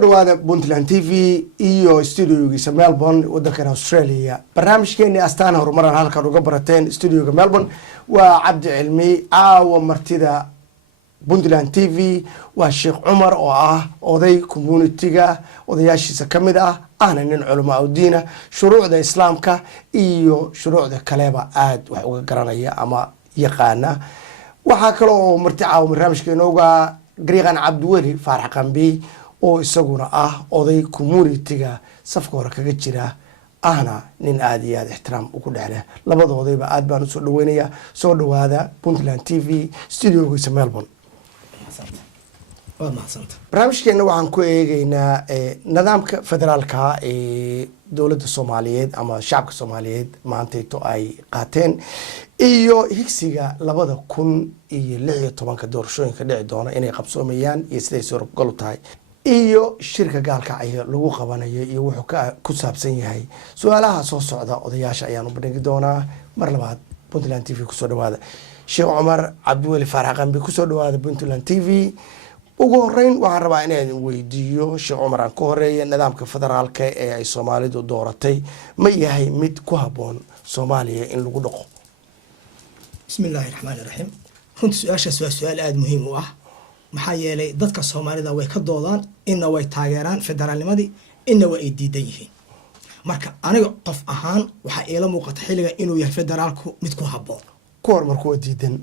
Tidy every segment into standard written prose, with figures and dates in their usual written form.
dhawaada Puntland TV iyo studiogiisa Melbourne waddanka Australia. barnaamijkeeni astaan horumaran halkan uga barateen studioga Melbourne waa Cabdi Cilmi aawa martida Puntland TV waa Sheekh Cumar oo ah oday community-ga odayaashiisa kamid ah ahna nin culimo diina shuruucda islaamka iyo shuruucda kaleba aad wax uga garanaya ama yaqaana. waxaa kale oo marti caawa barnaamijkeena uga Gariiqan Cabdiweli Faarax Qambi oo isaguna ah oday community-ga safka hore kaga jira ahna nin aad iyo aad ixtiraam ugu dhexleh labadoodayba aad baan u soo dhaweynaya soo dhawaada Puntland TV studiogiisa Melbourne. barnaamijkeena waxaan ku eegaynaa nidaamka federaalka ee dowladda Soomaaliyeed ama shacabka Soomaaliyeed maantayto ay qaateen iyo higsiga 2016 doorashooyinka dhici doona inay qabsoomayaan iyo siday suurtagal u tahay iyo shirka gaalka ay lagu qabanayo iyo wuxuu ku saabsan yahay su'aalaha soo socda odayaasha ayaan u bandhigi doonaa. mar labaad Puntland TV ku soo dhawaada Sheekh Cumar Cabdiweli Faarax Qambi ku soo dhawaada Puntland TV. ugu horeyn waxaan rabaa inaan weydiiyo Sheekh Cumar aan ku horeeyo nidaamka federaalka ee ay Soomaalidu dooratay ma yahay mid ku haboon Soomaaliya in lagu dhaqo? bismillahir rahmanir rahim. runtii su'aashaas waa su'aal aad muhiim u ah maxaa yeelay dadka Soomaalida way ka doodaan inna way taageeraan federaalnimadii inna way diidan yihiin. marka aniga qof ahaan waxa ila muuqata xilliga inuu yahay federaalku mid ku haboon. kuwar markuu diidan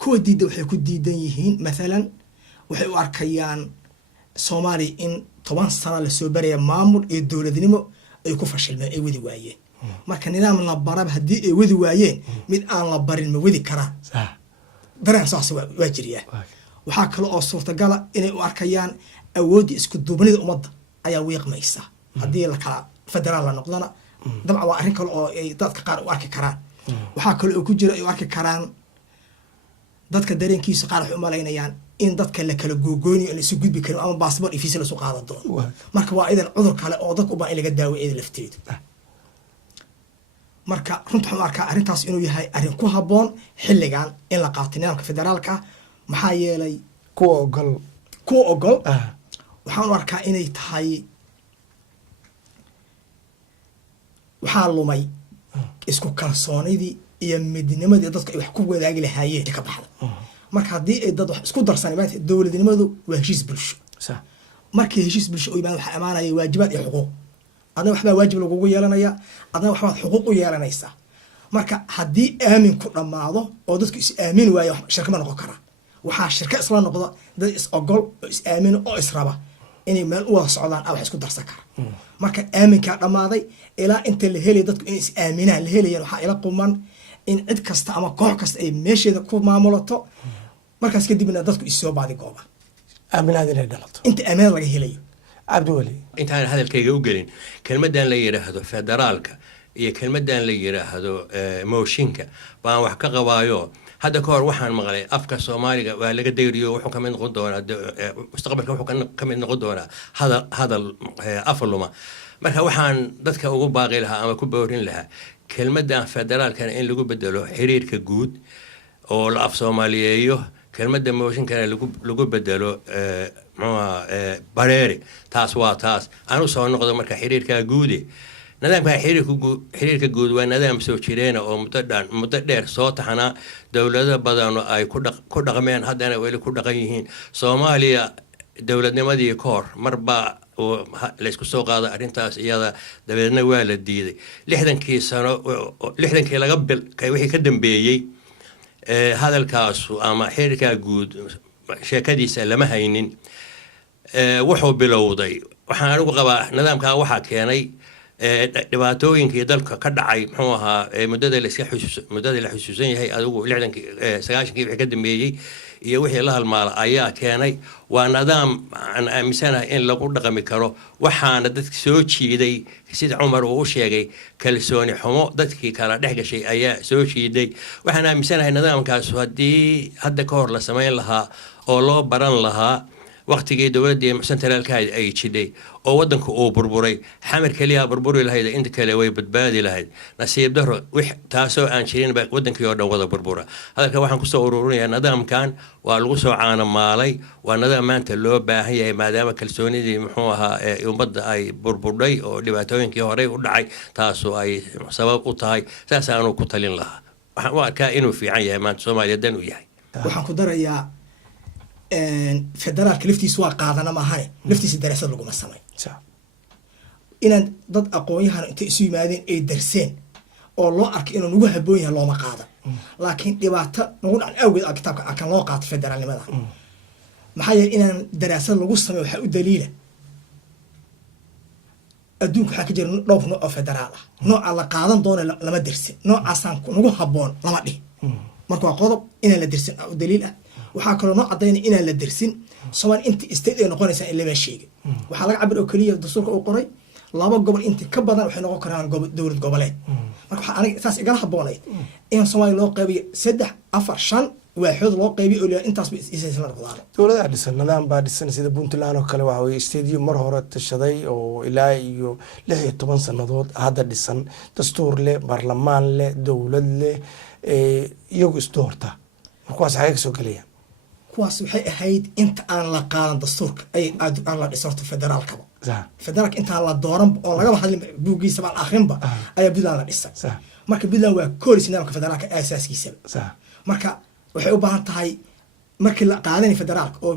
waxay ku diidan yihiin maalan waxay u arkayaan Soomaali in 10 sano la soo baraya maamul iyo dawladnimo ay ku fashilmeen ay wadi waayeen. marka nidaam la barab hadii ay wadi waayeen mid aan la barin ma wadi karaan. dareen saas waa jiriya. waxaa kale oo suurtagal ah inay u arkayaan awood isku duubnida ummadda ayaa weeqmaysa hadii la kala federaal la noqdana dabcan waa arrin kale oo ay dadka qaar u arki karaan. waxaa kale oo ku jira ay u arki karaan dadka dareenkiisa qaar waxay u malaynayaan in dadka la kala googoonayo in isu gudbi karo ama passport iyo visa la soo qaadan doono. marka waa idan cudur kale oo dadku baa in laga daaweeyo lafteedu. marka runtii waxaan arkaa arrintaas inuu yahay arrin ku haboon xilligan in la qaato nidaamka federaalka maxaa yeelay kuwa ogol waxaan arkaa inay tahay waxaa lumay isku kalsoonidii iyo midnimadii dadku ay wax ku wadaagi lahaayeen ka baxda. marka hadii ay dad wax isku darsanayaan dawladnimadu waa heshiis bulsho. markii heshiis bulsho oo waxa amaanaya waajibaad iyo xuquuq adna waxba waajib lagu yeelanaya adna waxba xuquuq u yeelanaysa. marka hadii aamin ku dhamaado oo dadku is aamin waayo shirka ma noqon kara. waxa shirka isla noqdo dad is ogol oo is aamin oo is raba inay meel u wada socdaan wax isku darsan kara. marka aaminka dhamaaday ilaa inta la helay dadku in is aaminaan la helayaan waxa ila quman in cid kasta ama koox kasta ay meesheeda ku maamulato markaas kadibna dadku isoo baadi gooba aaminaad inay dhalato inta aaminaad laga helayo. Cabdiweli intaan hadalkayga u gelin kelmadan la yiraahdo federaalka iyo kelmadan la yiraahdo mooshinka baan wax ka qabaayo. hadda ka hor waxaan maqlay afka Soomaaliga waa laga dayriyo wuxuu ka mid noqon doonaa mustaqbalka wuxuu ka mid noqon doonaa hadal afluma. marka waxaan dadka ugu baaqi lahaa ama ku boorin lahaa kelmadan federaalkana in lagu bedelo xiriirka guud oo la af Soomaaliyeeyo kelmadda mooshinkana lagu bedelo bareeri taas waa taas aanu soo noqdo marka xiriirka guudi nidaamka xiriirka guud waa nidaam soo jireena oo muddo dheer soo taxana dawlado badan ay ku dhaqmeen haddana weli ku dhaqan yihiin. Soomaaliya dawladnimadii ka hor marba la isku soo qaaday arrintaas iyada dabeedna waa la diiday 60kii laga bil wixii ka dambeeyay hadalkaas ama xiriirka guud sheekadiisa lama haynin. wuxuu bilowday waxaan anigu qabaa nidaamka waxa keenay dhibaatooyinkii dalka ka dhacay muxuu ahaa muddada la xusuusan yahay adigu 90kii wixii ka dambeeyay iyo wixii la halmaala ayaa keenay. waa nidaam aan aaminsanahay in lagu dhaqmi karo waxaana dadka soo jiiday sida Cumar uu sheegay kalsooni xumo dadkii kala dhex gashay ayaa soo jiiday. waxaan aaminsanahay nidaamkaas hadii hadda ka hor la sameyn lahaa oo loo baran lahaa waqtigii dowladii centraalka ay jiday oo wadanku uu burburay xamar kaliya burburi lahayd inta kale way badbaadi lahayd nasiib daro wix taasoo aan jirin ba wadankii oo dhan wada burbura hadalka waxaan ku soo ururinayaa nidaamkan waa lagu soo caanamaalay waa nidaam maanta loo baahan yahay maadaama kalsoonidii muxuu ahaa ummadda ay burburdhay oo dhibaatooyinkii hore u dhacay taasoo ay sabab u tahay saas aanu ku talin lahaa waxaan u arkaa inuu fiican yahay maanta Soomaaliya dan u yahay waxaan ku darayaa federaalka laftiisa waa qaadana maahane laftiisa daraasad laguma samay inaan dad aqoon-yahan inta isu yimaadeen ay darseen oo loo arkay inuu nagu habboon yahay looma qaadan laakiin dhibaato nagu dhacan awgeed kitaabka kan loo qaato federaalnimada maxaa yeelay inaan daraasad lagu sameeyo waxaa u daliila adduunka waxaa ka jira dhowr nooc oo federaal ah nooca la qaadan doona lama dersin noocaasaan nagu habboon lama dhihin marka waa qodob inaan la dersin u daliil ah waxaa kaloo noo cadaynaya inaan la dersin Soomaali inta state ay noqonaysaa in lama sheegin waxaa laga cabir oo kaliya dastuurka uu qoray laba gobol inta ka badan waxay noqon karaan dowlad goboleed marka waxa aniga taas igala habboonay in Soomaali loo qaybiyo 3 4 5 waaxood loo qaybiyo oo intaas isla noqdaan dowladda dhisan nidaam baa dhisan sida Puntland oo kale waxa way stadium mar hore tashaday oo ilaa iyo 16 sanadood hadda dhisan dastuur leh baarlamaan leh dowlad leh iyagu isdoorta kuwaas xagee ka soo galayaan kuwaas waxay ahayd inta aan la qaadan dastuurka ay aan la dhisarto federaalka federaalka inta la dooran oo laga hadlin buugiisa bal akhrinba ayaa Puntland la dhisay marka Puntland waa kooris nidaamka federaalka asaaskiisa marka waxay u baahan tahay markii la qaadanay federaalka oo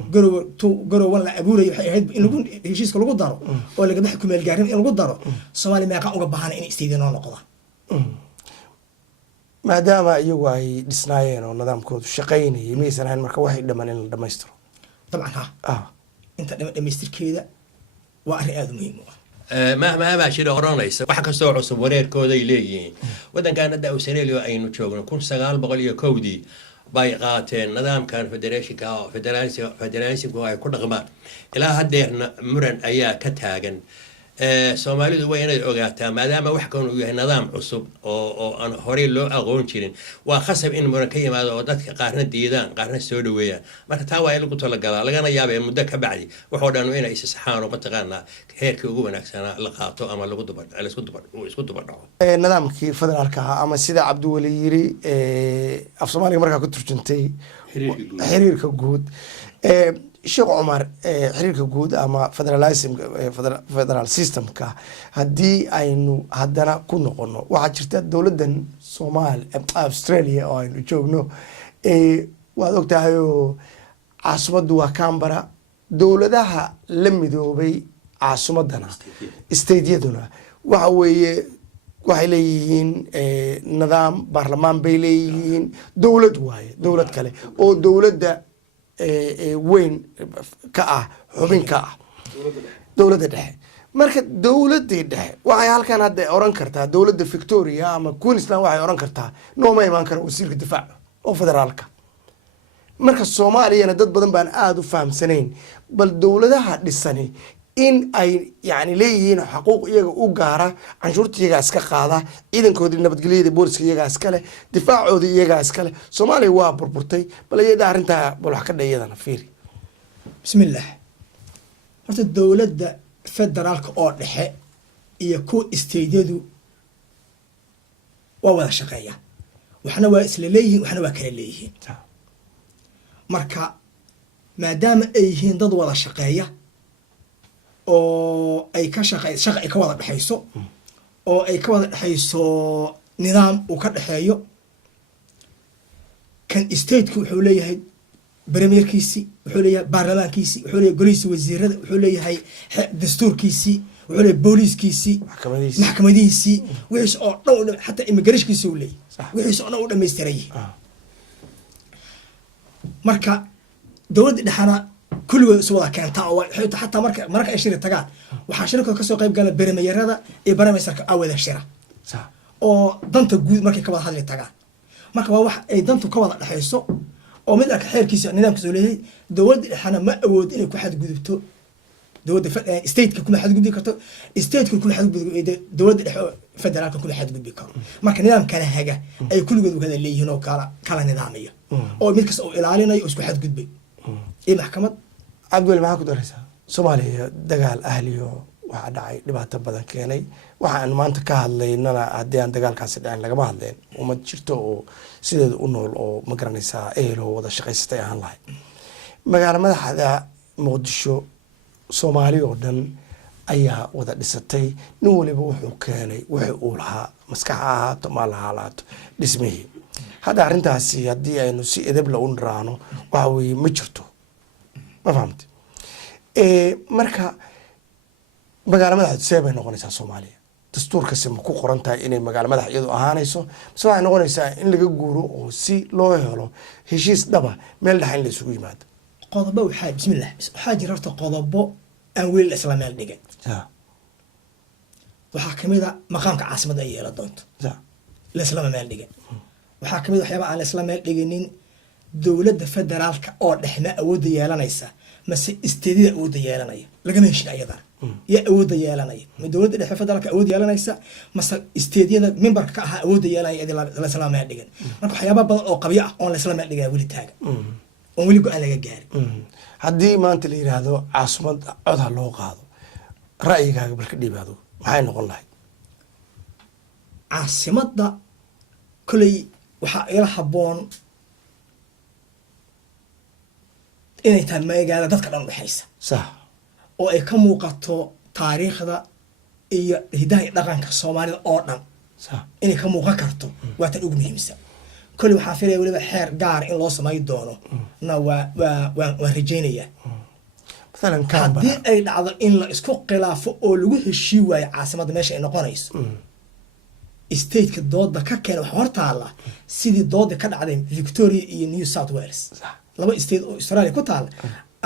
garow la abuuray waxay ahayd in lagu heshiiska lagu daro oo laga bixi kumeel gaarin in lagu daro Soomaali meeqa uga baahan in istiidino noqdaan maadaama iyagu ay dhisnaayeen oo nidaamkoodu shaqaynayay maysan ahayn marka waxay dhamaan in la dhammaystiro dabcan ha inta dhammaystirkeeda waa arrin aad muhiim u ah ما شيء أورانيس واحد كسر عصب ورير كودي ليه ودن كان ندأ وسنيليو أي نشوفنا كل سجال بقولي كودي بايقاتين نظام كان فدراليسي كواي كل غمار إلى هدير مرن أيا كتاجن Soomaalidu way inay ogaataa maadaama wax kan uu yahay nidaam cusub oo aan hore loo aqoon jirin waa khasab in muran ka yimaado oo dadka qaarna diidaan qaarna soo dhaweeyaan marka taa waa in lagu tala galaa lagana yaabay muddo ka bacdi wuxuu dhan inay is saxaan oo mataqaanaa heerkii ugu wanaagsanaa la qaato ama lagu isku dubar dhaco nidaamkii federaalka ama sida Cabdiwali yiri af Soomaaliga markaa ku turjuntay xiriirka guud Sheekh Omar xiriirka guud ama federal systemka haddii aynu haddana ku noqono waxaa jirta dowladdan Australia oo aynu joogno waad ogtahay oo caasimaddu waa Canberra dowladaha la midoobay caasimadana stateyaduna waxa weeye waxay leeyihiin nidaam baarlamaan bay leeyihiin dowlad waaye dowlad kale oo dowladda weyn ka ah xubin ka ah dowladda dhexe marka dowladda dhexe waxay halkan hadda oran kartaa dowladda Victoria ama Queensland waxay oran kartaa nooma iman karo wasiirka difaaca oo federaalka marka Soomaaliyana dad badan baan aad u fahamsanayn bal dowladaha dhisani in ay yani leeyihiin xuquuq iyaga u gaara canshuurta iyaga iska qaada ciidankooda nabadgelyada booliska iyaga iska leh difaacooda iyaga iska leh Soomaaliya waa burburtay bal iyada arinta bal wax ka dhayadana fiiri bismillaah horta dowladda federaalka oo dhexe iyo ku isteedyadu waa wada shaqeeyaan waxna waa isla leeyihiin waxna waa kala leeyihiin marka maadaama ay yihiin dad wada shaqeeya oo ay ka shaqo ay ka wada dhaxayso oo ay ka wada dhaxayso nidaam uu ka dhaxeeyo kan state-ku wuxuu leeyahay premierkiisi wuxuu leeyahay baarlamaankiisi wuxuu leeyahay golihiisa wasiirada wuxuu leeyahay dastuurkiisi wuxuu leeyahay booliiskiisi maxkamadihiisi wixiis oo dhan xataa immigrationkiisi uu leeyahay wixiis oo dhan u dhammaystiran yahay marka dowladda dhexana kulligood isu wada keentaa oo xataa marka ay shiri tagaan waxaa shirkooda kasoo qayb gala beremayarada iyo baramaysarka awada shira oo danta guud markay ka wada hadli tagaan marka waa wax ay dantu ka wada dhexayso oo mid arka xeerkiisa nidaamkiisa uu leeyahay dowladda dhexana ma awood inay ku xadgudubto dowladda state-ka kuma xadgudbi karto state-ka kuma xadgudbi dowladda dhexe federaalka kuma xadgudbi karo marka nidaam kala haga ay kulligood wada leeyihiin oo kala nidaamiya oo mid kasta uu ilaalinayo isku xadgudbay maxkamad cabdiweli maxaa ku daraysaa soomaaliya dagaal ahliyo waxaa dhacay dhibaato badan keenay waxaan maanta ka hadlaynana haddii aan dagaalkaasi dhacin lagama hadleen ummad jirto oo sideeda u nool oo ma garanaysaa ehelo wada shaqaysatay ahaan lahay magaalo madaxda muqdisho soomaali oo dhan ayaa wada dhisatay nin waliba wuxuu keenay wixii uu lahaa maskax ha ahaato maal ha ahaato dhismihii hadda arrintaasi haddii aynu si edebla u niraano waxa weeye ma jirto ma fahamti marka magaalo madaxdu see bay noqonaysaa soomaaliya dastuurkasi ma ku qoran tahay inay magaalo madax iyadu ahaanayso mise waxay noqonaysaa in laga guuro oo si loo helo heshiis dhaba meel dhexa in la isugu yimaado qodobo waxaa bismillah waxaa jira horta qodobo aan weli la isla meel dhigin waxaa kamid a maqaamka caasimadda ay yeelan doonto la islama meel dhigin waxaa kamid waxyaaba aan la isla meel dhiginin dowladda federaalka oo dhexma awoodda yeelanaysa mase isteedida awoodda yeelanaya lagama heshin ayadana yaa awoodda yeelanaya ma dowladda dhexe federaalka awood yeelanaysa mase isteedyada membarka ka ahaa awoodda yeelanaya la isla meel dhigin marka waxyaaba badan oo qabyo ah oon la isla meel dhigaya weli taaga oon weli go-aan laga gaarin haddii maanta la yidhaahdo caasimad cod ha loo qaado ra'yigaaga balka dhiibaado maxay noqon lahayd caasimadda koley waxaa ila habboon inay tahay magaalo dadka dhan udhexaysa sax oo ay ka muuqato taariikhda iyo hidaha iyo dhaqanka soomaalida oo dhan sax inay ka muuqan karto waa tan ugu muhiimsan koley waxaa filaya weliba xeer gaara in loo samay doono na waan rajaynayaa maalan haddii ay dhacdo in la isku khilaafo oo lagu heshii waayo caasimadda meesha ay noqonayso stateka dooda ka keena waxaa hortaala sidii dooda ka dhacday Victoria iyo New South Wales laba state oo Australia ku taala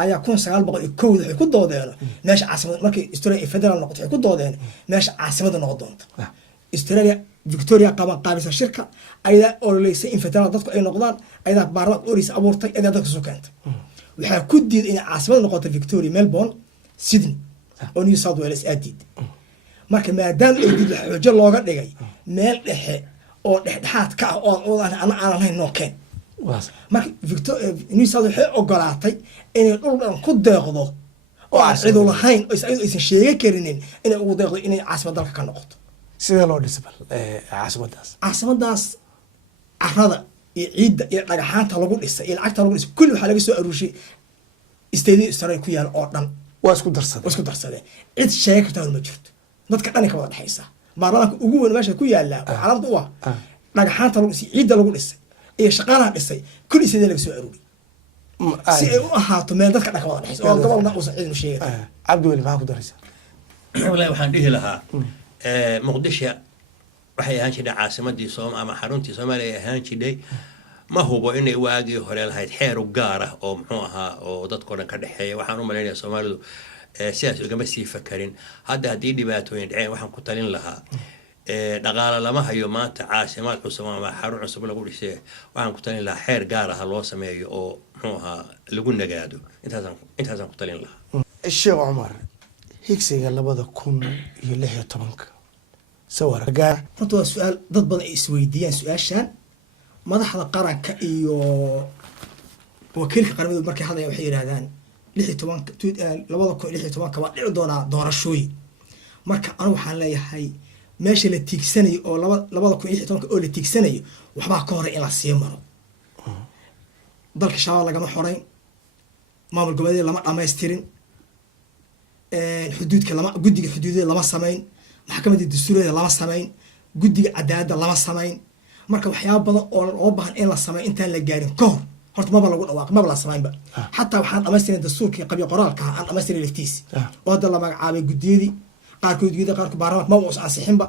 ayaa 1901 waxay ku doodeen meesha caasimada markii Australia ay federal noqotay waxay ku doodeen meesha caasimada noqon doonto Australia Victoria qaabisa shirka ayada ololeysay in federal dadku ay noqdaan ayada baarlamaanka oris abuurtay ayada dadku soo keentay waxaa ku diiday in caasimada noqoto Victoria Melbourne Sydney oo New South Wales aadid marka maadaama ay dib xoojo looga dhigay meel dhexe oo dhexdhexaad ka ah oo aan lahayn noo keen marka Victoria New South waxay ogolaatay inay dhul dhan ku deeqdo oo aan cid lahayn aysan sheegi karinin inay ugu deeqdo inay caasimad dalka ka noqoto sidee loo dhisay caasimadaas carrada iyo ciidda iyo dhagaxaanta lagu dhisay iyo lacagta lagu dhisay kulli waxaa laga soo aruurshay isteedii Australia ku yaal oo dhan waa isku darsadeen cid sheegi kartaa ma jirto dadka dhan ka wada dhaxaysa baarlamaanka ugu weyn meesha ku yaala oo calaamad u ah dhagaxaanta lagu dhisay ciidda lagu dhisay iyo shaqaalaha dhisay kulli sidee laga soo aruuriyay si ay u ahaato meel dadka dhan ka wada dhaxaysa oo gobolna uusan cid u sheegay cabdiweli maxaa ku daraysaa wallahi waxaan dhihi lahaa muqdisho waxay ahaan jirtay caasimadii ama xaruntii Soomaaliya ay ahaan jirtay ma hubo inay waagii hore lahayd xeer u gaar ah oo muxuu ahaa oo dadkoo dhan ka dhaxeeya waxaan u maleynayaa Soomaalidu sidaas ugama sii fakarin hadda haddii dhibaatooyin dhaceen waxaan ku talin lahaa dhaqaale lama hayo maanta caasimad cusub ama xarun cusub lagu dhisay waxaan ku talin lahaa xeer gaar ah loo sameeyo oo muxuu ahaa lagu nagaado intaasaan ku talin lahaa Sheekh Umar higsiga 2016 sawir runta waa su-aal dad badan ay isweydiiyaan su-aashaan madaxda qaranka iyo wakiilka qaramada markay hadlayaan waxay yidhahdaan 2016 waa dhici doonaa doorashooyin marka anigu waxaan leeyahay meesha la tiigsanayo oo 2016 oo la tiigsanayo waxbaa ka hore in la sii maro dalka shabaab lagama xoreyn maamul goboleed lama dhamaystirin guddiga xuduudeeda lama samayn maxkamadda dastuuriyada lama samayn guddiga cadaaladda lama samayn marka waxyaaba badan oo loo baahan in la sameeyo intaan la gaarin ka hor horta maba lagu dhawaaqay maba la samaynba xataa waxaan dhamaystirin dastuurkii qabyo qoraalka aan dhamaystirin laftiisi oo hadda la magacaabay guddiyadii qaarkood baarlamaanka maba uusan ansixinba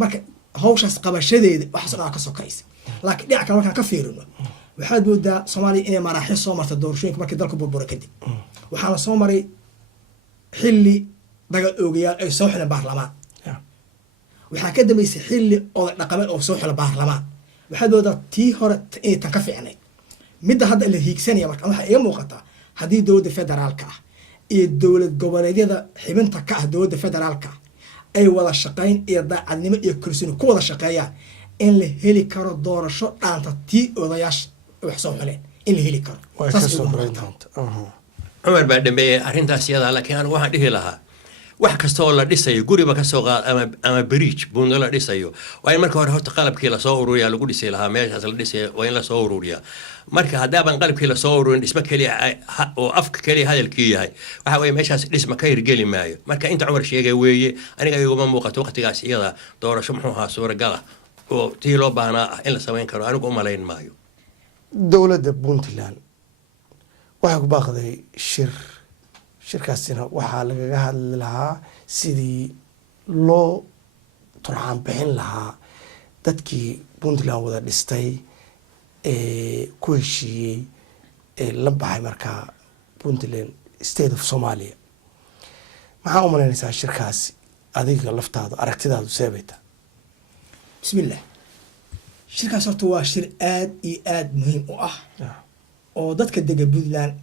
marka hawshaas qabashadeeda waxaas dhan ka sokaysa laakiin dhinaca kale markaan ka fiirino waxaad moodaa Soomaaliya inay maraaxil soo marta doorashooyinka markii dalku burbura kadib waxaa la soo maray xilli dagaal oogayaal ay soo xileen baarlamaan waxaa ka dambeysay xilli oday dhaqameed oo soo xila baarlamaan waxaad moodaa tii hore inay tan ka fiicnayd midda hadda la hiigsanaya marka waxaa iga muuqataa haddii dowladda federaalka ah iyo dowlad goboleedyada xibinta ka ah dowladda federaalka ah ay wada shaqayn iyo daacadnimo iyo kalsooni ku wada shaqeeyaan in la heli karo doorasho dhaanta tii odayaasha wax soo xileen in la heli karo cumar baa dhameeyey arrintaas iyadaa laakiin anigu waxaan dhihi lahaa wax kasta oo la dhisayo guriba ka soo qaad ama bridge buundo la dhisayo waa in marka hore horta qalabkii lasoo ururiyaa lagu dhisi lahaa meeshaas la dhisay waa in lasoo ururiyaa marka haddaaban qalabkii lasoo ururin dhismo keliya oo afka keliya hadalkii yahay waxa weeye meeshaas dhisma ka hirgeli maayo marka inta cumar sheegay weeye aniga iguma muuqato waqtigaas iyada doorasho muxuu ahaa suuragala oo tii loo baahnaa ah in la samayn karo anigu u malayn maayo dowladda puntland waxay ku baaqday shirkaasina waxaa lagaga hadli lahaa sidii loo turxaan bixin lahaa dadkii puntland wada dhistay ku heshiiyey la baxay markaa puntland state of somalia maxaa u malaynaysaa shirkaasi adiga laftaadu aragtidaadu seebayta bismillah shirkaas horta waa shir aad iyo aad muhiim u ah oo dadka dega puntland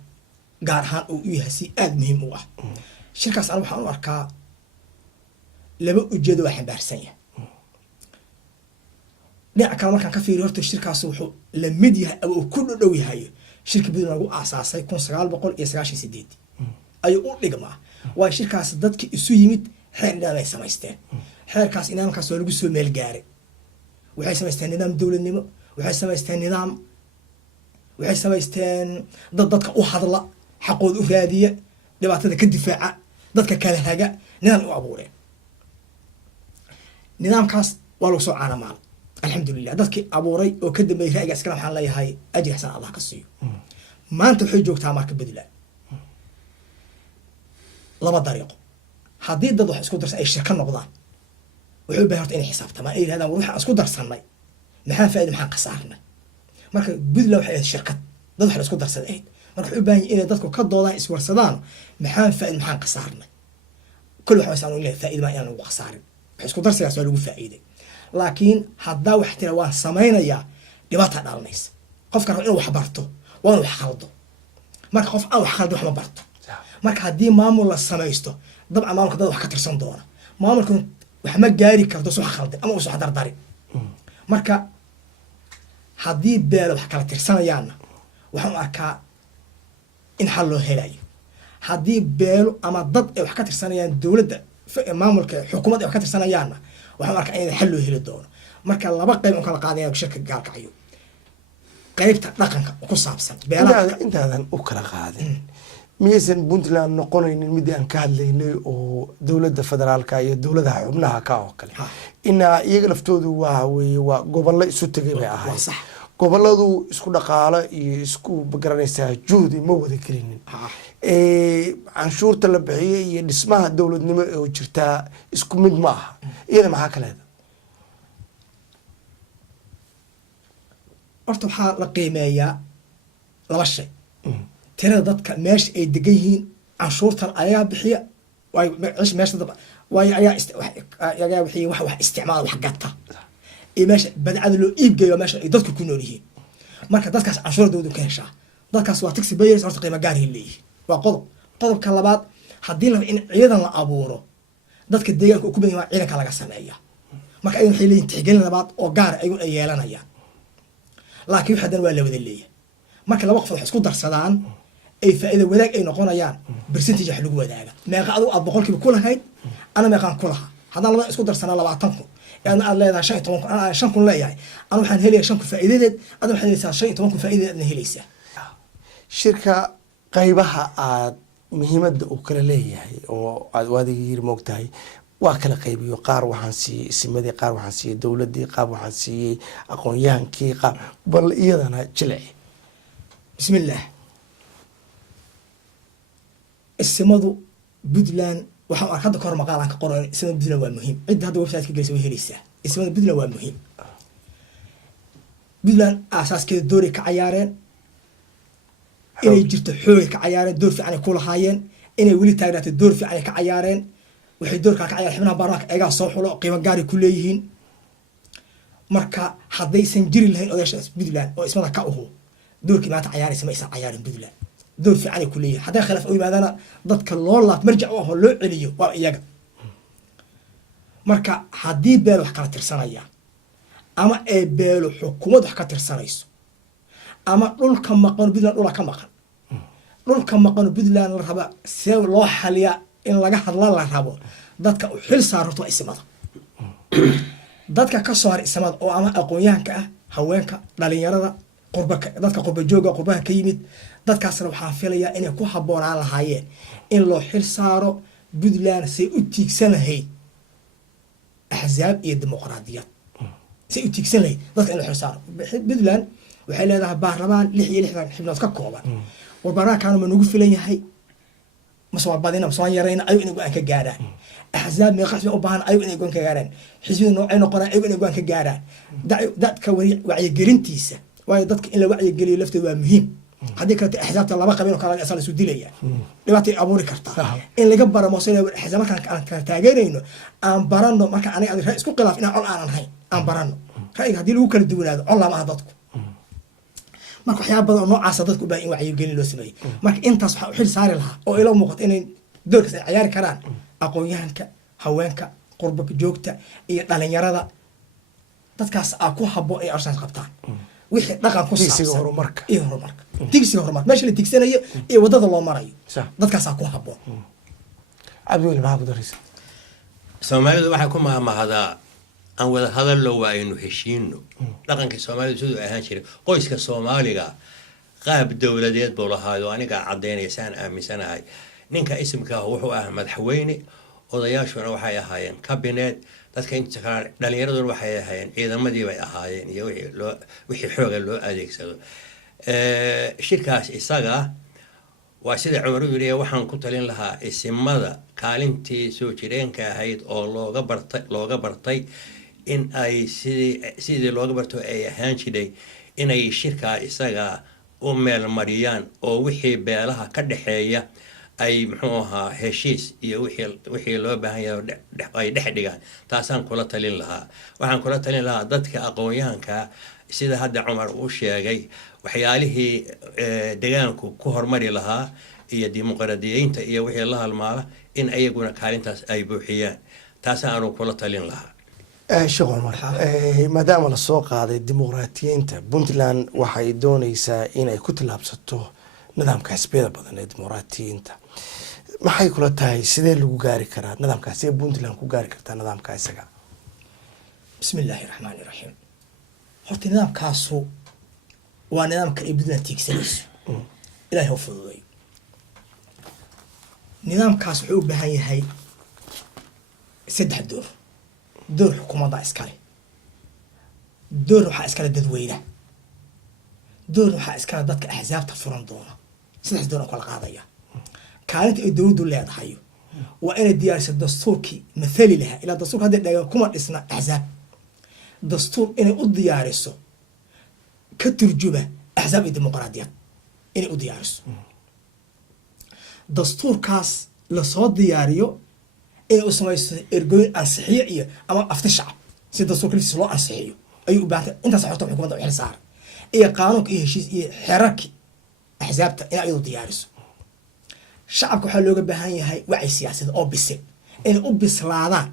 gaar ahaan uu u yahay si aada muhiim u ah shirkaas anigu waxaan u arkaa laba ujeedo waa xambaarsan yahay dhinaca kale markaan ka fiiriyo horta shirkaas wuxuu la mid yahay ama uu ku dhodhow yahay shirka puntland lagu aasaasay 1998 ayuu u dhigmaa waayo shirkaas dadki isu yimid xeer nidaam ay samaysteen xeerkaas nidaamkaas waa lagu soo meel gaaray waxay samaysteen nidaam dowladnimo waxay samaysteen dad dadka u hadla xaqooda u raadiya dhibaatada ka difaaca dadka kala haga nidaam u abuureen nidaamkaas waa lagu soo caanamaal alxamdulilah dadkii abuuray oo ka dambeeyey ra'yiga iskale waxaan leeyahay ajri xasan allah ka siiyo maanta waxay joogtaa marka puntland laba dariiqo haddii dad wax isku darsan ay shirka noqdaan waxay u baahan horta inay xisaabtamaan ay yidhahdaan war waxaan isku darsannay maxaan faa'iido maxaan khasaarnay marka puntland waxay ahayd shirkad dad wax la isku darsaday ahayd marka waxay u baahan yihin inay dadku ka doodaan iswarsadaan maxaan faa'iido maxaan khasaarnay kul waxa isaan leeyahay faa'iido ma inaan ugu khasaarin wax isku darsigaas waa lagu faa'iiday laakiin haddaa wax tira waan samaynayaa dhibaata dhalanaysa qofka raba inuu wax barto waa inuu wax khaldo marka qof aan wax khaldo wax ma barto marka haddii maamul la samaysto dabcan maamulka dad wax ka tirsan doona maamulka wax ma gaari karto soo khaldan ama soo dardari marka haddii beelo wax kala tirsanayaanna waxaan arkaa in xal loo helayo haddii beelo ama dad ay wax ka tirsanayaan dowladda maamulka xukuumadda ay wax ka tirsanayaanna waxaan arkaa in xal loo heli doono marka laba qayb oo kala qaadaya shirka gaalkacyo qaybta dhaqanka ku saabsan beelaha intaadan u kala qaadin miyaysan puntland noqonaynin midii aan ka hadlaynay oo dowladda federaalka iyo dowladaha xubnaha ka oo kale inaa iyaga laftoodu waa weeye waa gobollo isu tegay bay ahayd gobolladu isku dhaqaalo iyo isku magaranaysaa juhdi ma wada gelinin canshuurta la bixiyey iyo dhismaha dowladnimo oo jirtaa isku mid ma aha iyada maxaa ka leeda horta waxaa la qiimeeyaa laba shay tirada dadka meesha ay degan yihiin canshuurtan ayaa bixiya waayo ayaa bixiya wax isticmaala wax gata iyo meesha badcada loo iibgeeyo meesha ay dadku ku nool yihiin marka dadkaas canshuura dowladu ka heshaa dadkaas waa taxi payers horta qiimo gaar ay leeyihiin waa qodobka labaad haddii la in ciidan la abuuro dadka deegaanka ku badan waa ciidanka laga sameeya marka aydan waxay leeyihin tixgelin labaad oo gaar ayagu ay yeelanayaan laakiin wax haddana waa la wada leeyahay marka laba qof wax isku darsadaan ay faa'iido wadaag ay noqonayaan percentage wax lagu wadaaga meeqa adigu aad 100% ku lahayd ana meeqaan ku lahaa haddaan labada isku darsanaa 20 kun yani aad leedahay 15 kun ana 5 kun leeyahay ana waxaan helayaa 5 kun faa'iidadeed aad waxaad helaysaa 15 kun faa'iidadeed aad helaysaa shirka qaybaha aad muhiimadda uu kala leeyahay oo aad waadiga yiri moogtahay waa kala qaybiyo qaar waxaan siiyey isimadii qaar waxaan siiyey dowladdii qaar waxaan siiyey aqoon-yahankii qaar bal iyadana jilci bismillah isimadu puntland waxaan arkaa hadda kahor maqaalaan ka qoran isimada puntland waa muhiim cidda hadda website ka gelaysa way helaysaa isimada puntland waa muhiim puntland aasaaskeeda dooray ka cayaareen inay jirto xoogay ka cayaareen door fiicanay ku lahaayeen inay weli taagnaatay door fiicanay ka cayaareen waxay doorkaa ka cayaareen xubnaha baarlamaanka eegaa soo xulo qiimo gaari ku leeyihiin marka haddaysan jiri lahayn odayaashaas puntland oo ismada ka uhu doorkii maanta cayaaraysa ma aysan cayaarin puntland door fiicanay ku leeyihiin hadday khilaaf u yimaadana dadka loo laab marjac u ah oo loo celiyo waa iyaga marka haddii beelo wax kala tirsanaya ama ee beelo xukuumad wax ka tirsanayso ama dhulka maqan puntland dhula ka maqan dhulka maqan Puntland la raba see loo xaliya in laga hadla la rabo dadka u xil saarto ismada dadka ka soo har ismada oo ama aqoonyahanka ah haweenka dhalinyarada dadka qurba jooga qurbaha ka yimid dadkaasna waxaan filayaa inay ku habboonaan lahaayeen in loo xil saaro Puntland say u tiigsan lahayd axzaab iyo dimuqraadiyad say u tiigsan lahayd dadka in loo xil saaro Puntland waxay leedahay baarlamaan 66 xubnood ka kooban warbaarkaana ma nagu filan yahay masoo badina masoo yarayna ayu inay go'aan ka gaaraan axzaab meeqaas u baahan ayu inay go'aan ka gaaraan xisbiga noocay noqonaa ayu inay go'aan ka gaaraan dadka wacyigelintiisa waayo dadka in la wacyigeliyo lafteeda waa muhiim haddii kale axzaabta laba qabin oo kala asal isu dilaya dhibaatay abuuri kartaa in laga baro moosay axzaab markaan aan taageerayno aan barano marka aniga adiga isku khilaaf inaan col aanan hayn aan barano ra'yiga haddii lagu kala duwanaado col lama aha dadku marka waxyaaba badan oo noocaas dadku u baahan in wacyigelin loo sameeyo marka intaas waxaa u xil saari lahaa oo ila muuqato inay doorkaas ay ciyaari karaan aqoonyahanka haweenka qurba joogta iyo dhalinyarada dadkaas aa ku habboon ay arsaas qabtaan wixii dhaqan ku saabsan horumarka tigsiga horumarka meesha la tigsanayo iyo wadada loo marayo dadkaas aa ku habboon cabdiweli maxaa ku daraysa Soomaalidu waxay ku mahmahdaa aan wada hadallo waa aynu heshiino dhaqankii Soomaalidu sidoo ahaan jiray qoyska Soomaaliga qaab dawladeed buu lahaayoo aniga cadeynaysan aaminsanahay ninka ismka wuxuu ahaa madaxweyne odayaashuna waxay ahaayeen cabinet dadka inta kale dhalinyaradu waxay ahaayeen ciidamadii bay ahaayeen iyo wixii xooga loo adeegsado shirkaas isaga waa sida Cumar yiri waxaan ku talin lahaa isimada kaalintii soo jireenka ahayd oo looga bartay in ay sidii looga barto ay ahaan jiray inay shirka isaga u meel mariyaan oo wixii beelaha ka dhaxeeya ay muxuu ahaa heshiis iyo wixii loo baahan yahay ay dhex dhigaan taasaan kula talin lahaa waxaan kula talin lahaa dadka aqoonyahanka sida hadda Cumar uu sheegay waxyaalihii deegaanku ku hormari lahaa iyo dimuqraadiyiinta iyo wixii la halmaala in ayaguna kaalintaas ay buuxiyaan taasaan kula talin lahaa sheekh Cumar maadaama la soo qaaday dimuqraadiyiinta Puntland waxay doonaysaa inay ku tilaabsato nidaamka xisbiyada badan ee dimuqraadiyiinta maxay kula tahay sidee lagu gaari karaa nidaamkaas ee Puntland ku gaari kartaa nidaamka isaga bismillaahir rahmaanir rahiim horta nidaamkaasu waa nidaamka ay Puntland tiigsanayso ilaahay u fududeeyo nidaamkaas wuxuu u baahan yahay saddex door xukuumadda iskale door waxaa iskale dadweynaha door waxaa iskale dadka axzaabta furan doona saddex door oo kala qaadaya kaalinta ay dowladdu leedahay waa inay diyaariso dastuurkii mathali lahaa ilaa dastuurka hadda dhagan kuma dhisna axzaab dastuur inay u diyaariso ka turjuba axzaab iyo dimuqraadiyad inay u diyaariso dastuurkaas lasoo diyaariyo inay u samayso ergooyin ansixiyo iyo ama afti shacab si dastuurka laftiisa loo ansixiyo ayuu u baahantay intaas horta xukuumadda u xil saara iyo qaanuunka iyo heshiis iyo xeerarkii axzaabta in ayadu diyaariso shacabka waxaa looga baahan yahay wacyi siyaasadeed oo bisil inay u bislaadaan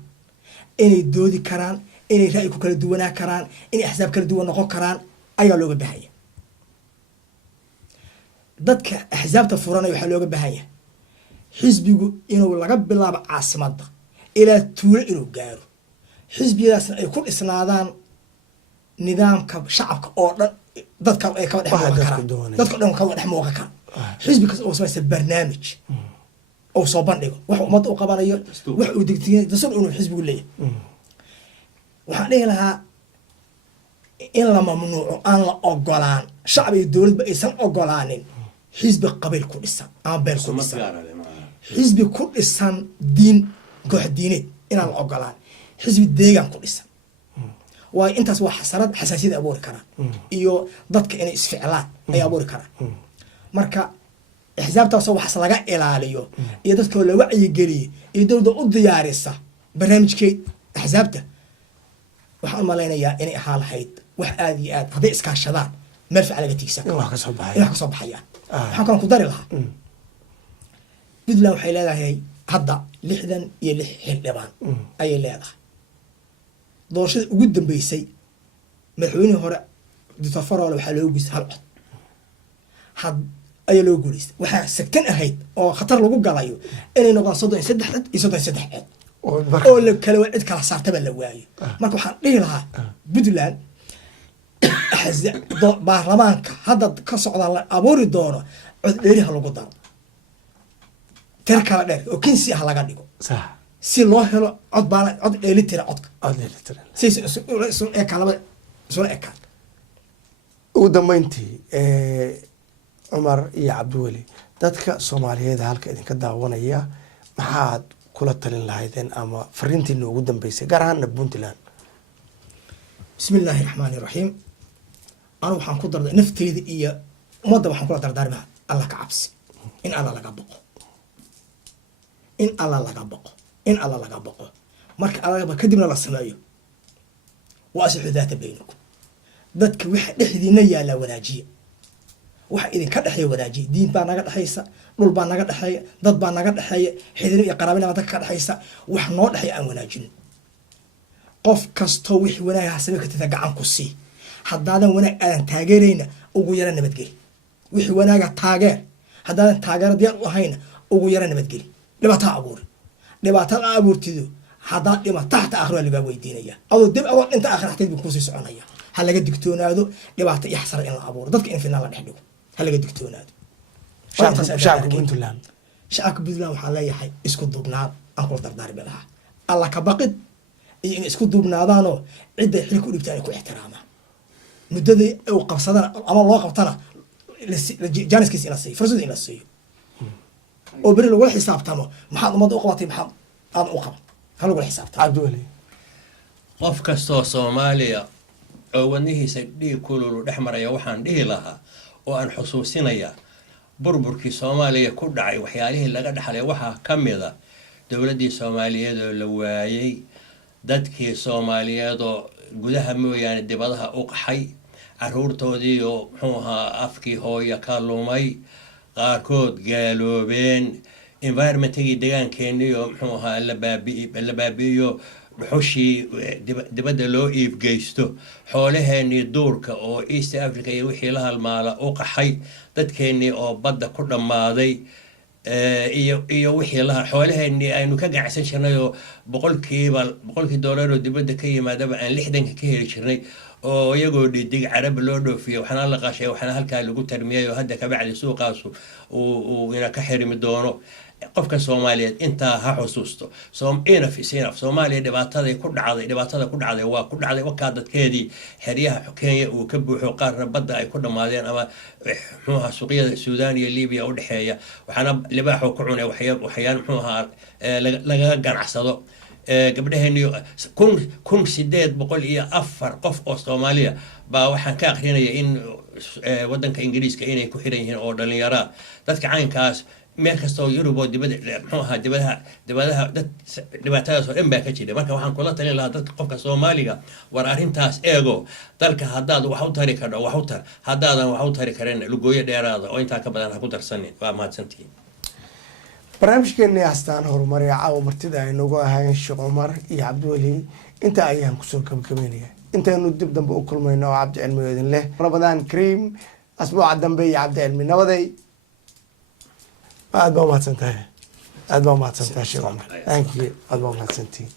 inay doodi karaan inay ra'yi ku kala duwanaa karaan inay axzaab kala duwan noqon karaan ayaa looga baahan yahay dadka axzaabta furanaya waxaa looga baahan yahay xisbigu inuu laga bilaabo caasimadda ilaa tuulo inuu gaaro xisbiyadaasna ay ku dhisnaadaan nidaamka shacabka oo dhan dadka ay kaba dhex muuqan karaan dadka dhan kaba dhex muuqan karaan xisbi kasta oo samaysta barnaamij oo soo bandhigo wax ummadda u qabanayo wax uu digtigay dastuur inuu xisbigu leeyahay waxaan dhihi lahaa in la mamnuuco aan la ogolaan shacab iyo dowladba aysan ogolaanin xisbi qabiil ku dhisan ama beel ku dhisan xisbi ku dhisan diin koox diineed inaan la ogolaan xisbi deegaan ku dhisan waayo intaas waa xasaasiyad abuuri karaan iyo dadka inay isficlaan ay abuuri karaan marka axzaabtaasoo waxaas laga ilaaliyo iyo dadkoo la wacyigeliyo iyo dowladda u diyaarisa barnaamijkeed axzaabta waxaan u malaynayaa inay ahaa lahayd wax aada iyo aad hadday iskaashadaan meel fiican laga tiigsan wax ka soo baxayaan waxaan kaloo ku dari lahaa Puntland waxay leedahay hadda 66 xildhibaan ayay leedahay doorashada ugu dambeysay madaxweynihii hore Dr. Faroole waxaa loogu guuystay hal cod ayaa loo guulaystay waxaa sagtan ahayd oo khatar lagu galayo inay noqdaan 33 cod iyo 33 cod oo la kala cid kala saartaba la waayo marka waxaan dhihi lahaa Puntland baarlamaanka hadda ka socda la abuuri doono cod dheeriha lagu daro tir kala dheer oo kinsi ah laga dhigo sax si loo helo cod baan cod dheelitira codka si kala soo ekaan ugu dambeyntii Cumar iyo Cabdiweli dadka Soomaaliyeed halka idinka daawanaya maxaad kula talin lahaydeen ama fariintiina ugu dambeysay gaar ahaan Puntland bismillahir rahmaanir rahiim أنا وحن قدر نفتيذ إياه وماذا وحن قدر دارنا الله كعبس إن الله لقى بقى إن الله لقى بقى إن الله لقى بقى مرك الله لقى كدمنا للسماء وأصلح ذات بينكم ذاتك واحد إحدينا يا لا ولاجية واحد إذا كده حي ولاجية دين بان قد حيسا نور بان قد حي ضد بان قد حي حيدنا يا قرابنا قد حيسا وحنا حي أن ولاجين قف كستوي ولا يحسبك تتجع عن قصي haddaadan wanaag aan taageerayna ugu yara nabadgeli wixii wanaaga taageer haddaadan taageer diyaar u ahayna ugu yara nabadgeli dhibaato abuurtido haddaad dhima taxta aakhira laga weydiinaya adoo dib adoo inta aakhirteed buu kusii soconaya ha laga digtoonaado dhibaato iyo xasar in la abuuro dadka in final la dhex dhigo ha laga digtoonaado shacabka Puntland waxaa leeyahay isku duubnaad aan ku dardaarmi lahaa alla ka baqid iyo in isku duubnaadaanoo cidda xilka u dhibtaan ay ku ixtiraamaan مدة أو قبضنا أما الله قبضنا جانس كيس إلى السيف فرصة إلى السيف وبري لو الحساب تمام محط مضى أقواتي محط أنا أقوم هلو الحساب تمام عبدولي qof kastoo Soomaaliya oo wadnihiisa dhiig kulul dhexmar ayaa waxaan dhihi lahaa oo aan xusuusinaya burburkii Soomaaliya ku dhacay waxyaalihii laga dhaxlay waxa kamida dawladii Soomaaliyeed oo la waayay dadkii Soomaaliyeed oo gudaha mooyaane dibadaha u qaxay caruurtoodii oo muxuu ahaa afkii hooyo ka lumay qaarkood gaaloobeen environmentigii deegaankeenii oo muxuu ahaa la baabi'iyo dhuxushii dibadda loo iibgeysto xoolaheenii duurka oo East Africa iyo wixii la halmaala u qaxay dadkeenii oo badda ku dhammaaday iyo wixii la xoolaheenii aynu ka ganacsan jirnay oo boqolkii dollar oo dibadda ka yimaadaba aan 60 ka heli jirnay oo iyagoo dhidig carab loo dhoofiyo waxana la qashay waxana halka lagu tarmiyay oo hadda ka bacdi suuqaas uu ina ka xirmi doono qofka Soomaaliyeed inta ha xusuusto Soomaaliya dhibaatada ku dhacday waa ku dhacday waka dadkeedii xiriyaha Kenya uu ka buuxo qaar badda ay ku dhamaadeen ama muxuu suuqyada Suudaan iyo Liibiya u dhaxeeya waxana libaaxo ku cunay waxyaan muxuu laga ganacsado gabdhaheeni 1804 qof oo Soomaaliya baa waxaan ka aqrinaya in wadanka Ingiriiska inay ku xiran yihiin oo dhalinyaro dadka caynkaas meel kastoo Yurub oo dibadaha dad dhibaatadaas oo dhanba ka jira marka waxaan kula talin lahaa dadka qofka Soomaaliga war arintaas eego dalka haddaad wax u tari karo wax u tar haddaadan wax u tari karin lugooyo dheeraada oo inta ka badan ha ku darsanin waa mahadsantiin barnaamijkeeni astaan horumariya caawa martida ay nagu ahaayeen Sheekh Cumar iyo Cabdiweli inta ayaan kusoo gabagabeynaya intaanu dib dambe u kulmayno oo Cabdi Cilmi idin leh Ramadan Kareem asbuuca dambe iyo Cabdi Cilmi nabaday aad baa mahadsantahay Sheekh Cumar thank you aad baa mahadsantiin